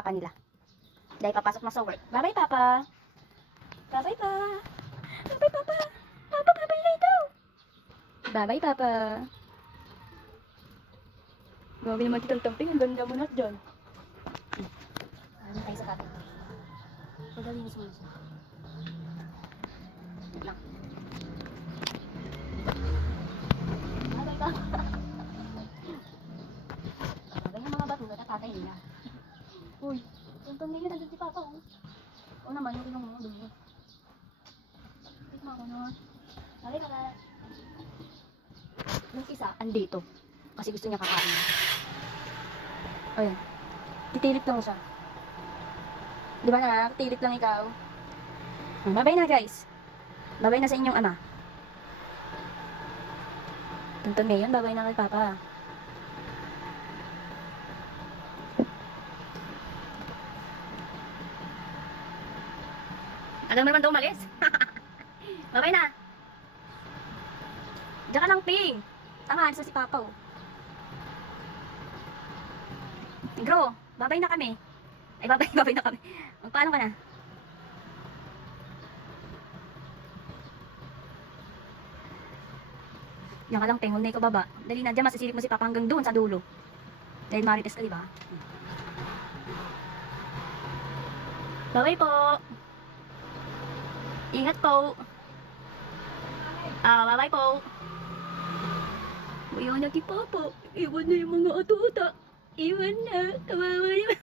papa nila. Dahil papasok na sa work. Bye-bye, papa. Bye-bye, pa. Bye-bye, papa. Papa, bye-bye na ito. Bye-bye, papa. Grabe naman titong tamping. Ang ganda mo na dyan. Ano tayo sa kapit? Pagalinis mo na siya. Wait lang. Bye-bye, papa. Bye-bye yung mga bato na tatay nila. Uy, tuntun ngayon nandun si papa, oh. Oo naman, yung ilong mo doon. Tikma ko na. Bye-bye, papa. Yung isa, andito. Kasi gusto niya kakain. Ayan. Titilit lang siya. Di ba na? Titilit lang ikaw. Bye-bye na, guys. Bye-bye na sa inyong ama. Tuntun ngayon, bye-bye na kay papa. Alam naman daw umalis. Bye-bye na. Diyan ka lang, Ping. Tanga, sa si papa, oh. Gro, babay na kami. Ay, babay na kami. Magpaalam ka na. Yan ka lang, Peng. Huwag na ikaw baba. Dali na, dyan masisilip mo si papa hanggang doon sa dulo. Dahil marites ka, diba? Babay po. Ingat po. Babay po. Iwan na kay papa. Iwan na yung mga atuta. Iwan na. Kawawa naman.